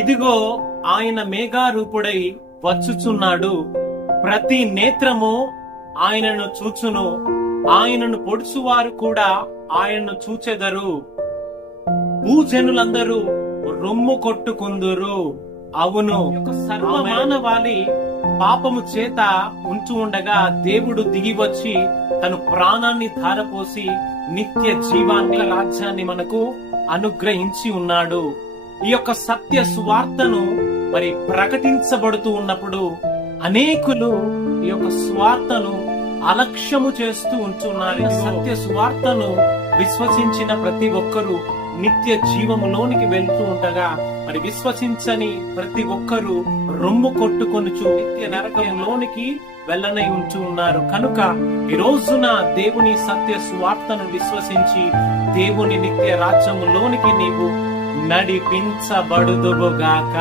ఇదిగో ఆయన మేఘారూపుడై వచ్చుచున్నాడు, ప్రతి నేత్రము ఆయనను చూచును, ఆయనను పొడుచువారు కూడా ఆయనను చూచెదరు. భూజనులందరూ రొమ్ము కొట్టుకుందురు. అవును, సర్వమానవాళి పాపము చేత ఉంటూ ఉండగా దేవుడు దిగి వచ్చి తను ప్రాణాన్ని ధారపోసి నిత్య జీవాన్ని, రాజ్యాన్ని మనకు అనుగ్రహించి ఉన్నాడు. ఈ యొక్క సత్య సువార్తను మరి ప్రకటించబడుతూ ఉన్నప్పుడు అనేకులు ఈ యొక్క సువార్తను అలక్ష్యము చేస్తూ ఉంటున్నారు. సత్య సువార్తను విశ్వసించిన ప్రతి ఒక్కరూ నిత్య జీవములోనికి వెళ్తూ ఉండగా మరి విశ్వసించని ప్రతి ఒక్కరూ రొమ్ము కొట్టుకొనుచు నిత్య నరకంలోనికి వెళ్ళనై ఉంటూ ఉన్నారు. కనుక ఈ రోజున దేవుని సత్య సువార్తను విశ్వసించి దేవుని నిత్య రాజ్యములోనికి నీవు నడిపించబడుదువుగాక.